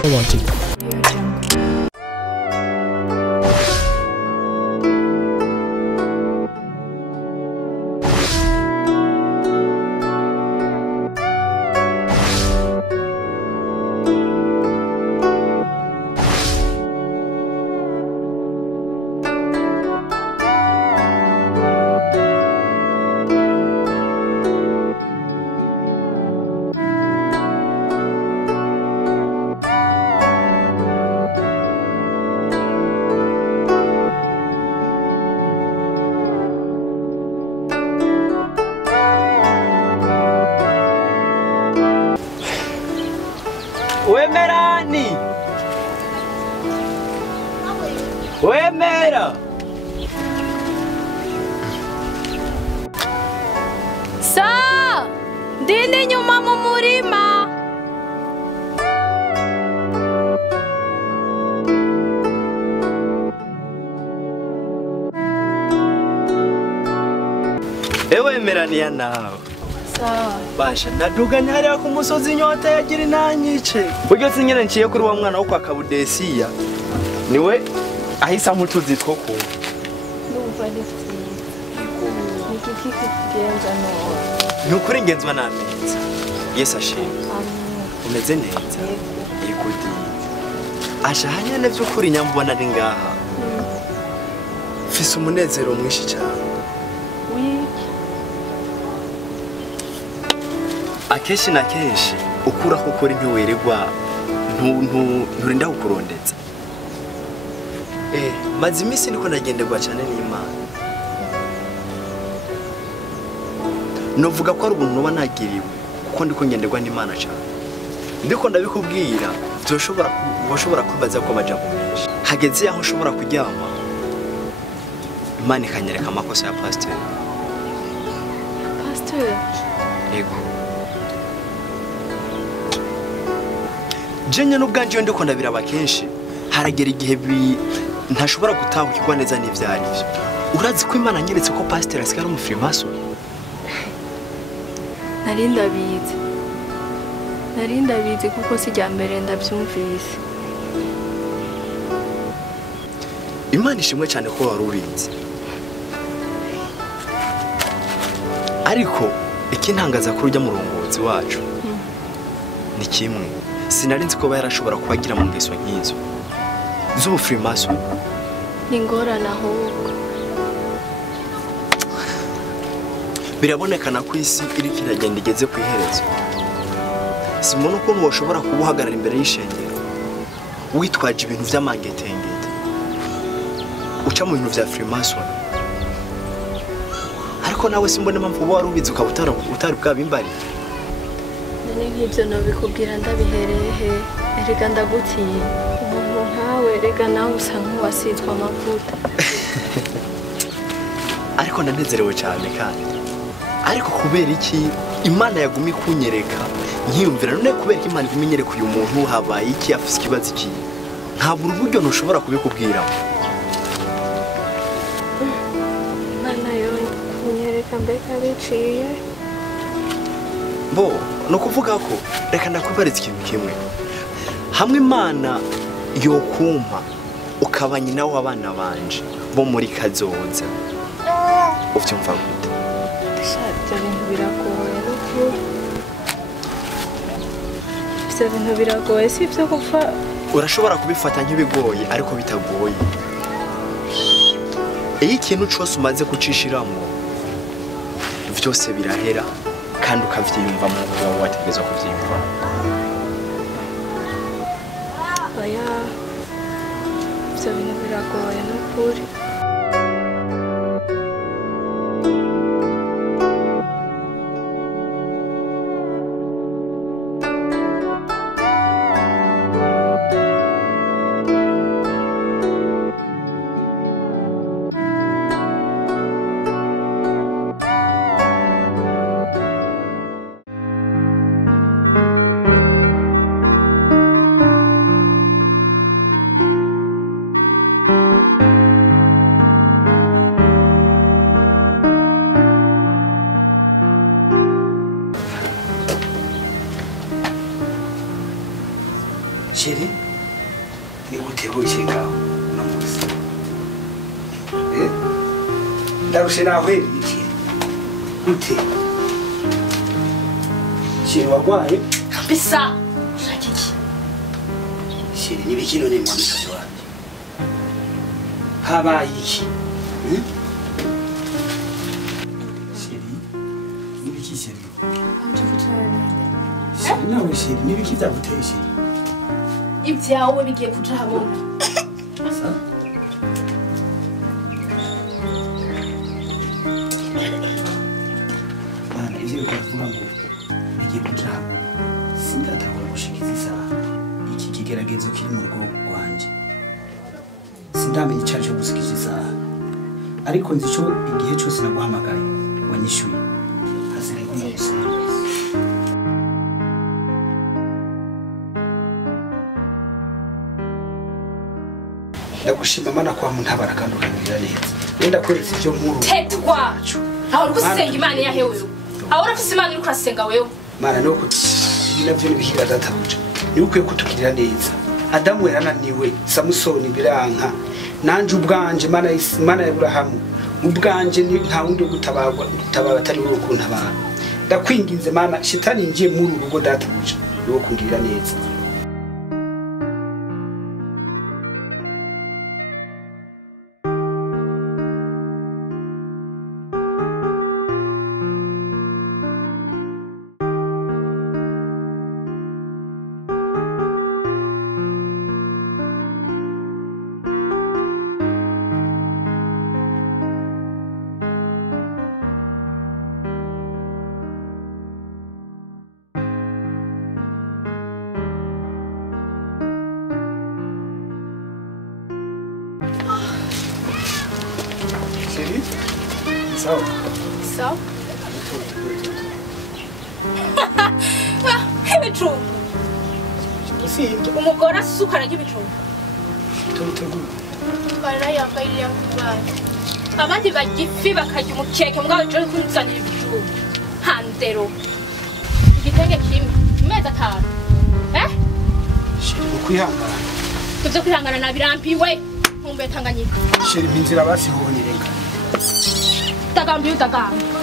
for watching. We Meranie! We Mera! Sa! Dini nyuma mu murima! Ewe Meranie nawe. Basha naduganya hariya ku musozi inyota yagira inanyice. Buryo sinyene nciye kuri wa mwana wo kwa Kabudesiya. Niwe ahisa nkutuzi two ku. Ndumva rifite. Niki kigenza no. Nukuri ngenzwa namenza. Yesu ashimwe. Amen. Umeze neza. Yegudi. Asha hanyene by'ukuri nyambona ari ngaha. Fise umunezero mwinshi cyane. Akeshi na keshi ukura ko kuri ntiweregwa nturinda kukurondeza. Maze imisi niko nagenderwa cyane n'Imana. Novuga ko ari ubuntu noba nagiriwe kuko ndiko ngenderwa n'Imana cyane. Ndiko ndabikubwira byoshobora kubaza ko amajambo menshi. Hageze aho ushobora kuryama Imana ikanyereka amakosa ya Pasteur. Pasteur. Yego. Jenye n'ubwanje ndiko ndabiraba kenshi haragera igihe ntashobora gutahukirwa neza n'ivyari byo. Urazi ko Imana nyeretse ko Pasteur asigara mu Freemason. Nari ndabizi kuko sijya mbere ndabyumvise. Imana ishimwe cyane ko wari ubizi. Ariko ikintangaza kuri ujya murongozi wacu ni kimwe. Sinarinzi ko yarashobora kubagira mu ngeso nk'izo z'ubu Freemason. Ningorana ahubwo. Birabonekana ko isi iri kiragenda igeze ku iherezo. Simona ko woshobora kubuhagarara imbere y'ishengero witwaje ibintu by'amangetengete uca mu bintu bya Freemason. Ariko nawe simbone impamvu uba wari ubizi ukaba utari bwabimbari. Nk'ibyo nabikubwira ndabihereye he? Erega ndagutiye. Umuntu nkawe rega nawe usa nk'uwasitwa amavuta. Ariko ndanezerewe cyane kandi. Ariko kubera iki Imana yagumi kunyereka nkiyumvira none kubera Imana imenyereka uyu muntu habaye iki afise ikibazo iki ntabura uburyo ntushobora kubikubwira. Imana yo kunyereka mbega biciye. Bo no kuvuga ko reka ndakubariza ikintu kimwe. Hamwe Imana yo kumpa ukaba nyina w'abana banje bo muri kazoza. Uvyumva gute? Ibyo bintu biragoye n'ukuri. Ibyo bintu biragoye si ibyo gupfa. Urashobora kubifata nk'ibigoye ariko bitagoye. Iyo ikintu cyose umaze kucishiramo byose birahera kandi ukavyiyumvamo uko wategerezwa kuvyiyumva. Oya, ibyo bintu biragoye n'ukuri. Sheri ni gute hoje ngaho no musi ndarushe nawe iki gute Sheri wagwaye kabisa shakiki Sheri ni bikino ni mwamikazi wanje habaye iki Sheri ni biki Sheri Sheri nawe Sheri ni biki byaguteye Sheri ibyawe bigiye kuja habona Mana ivyo kuvuga ngo bigiye kuja habona sindatangura gushikiza isaha iki kigeragezo kiri mu rugo rwanje sindamenye icari cyo gusikiza isaha ariko nzi cyo igihe cyose naguhamagaye wanyishuye hasigaye kumusenga ndagushima Mana kwa muntu abarakandukanira neza wenda kweretse ivyo nkuru tetwa aho uri gusenga Imana yahewe aho urafise Imana uri kurasenga wewe Mana no kuti navyo nibihiga databuja ni ukwiye kutugirira neza Adamu yarananiwe Samusoni biranka nanje ubwanje Mana ya Abrahamu ubwanje ni nta wundi gutabarwa atari wowe kuntabara ndakwinginze Mana shitani ngiye muri urugo databuja ni wo kungirira neza Sawa. Sawa. Ibicumbu. Usinge. Umugore asukara nk'ibicumbu. Turutegura. Bara yambaye yakubanye. Abandi bagifi bakarya umukeke mugabo cyo kunzanira ibicumbu. Handero. Igitenge kimwe. Imezi 5. Sheri ukwihangana. Tuvyo kwihangana nabirambiwe. Nkumbe Tanganyika. Sheri minzira basihonye reka. Tagambi utagamba.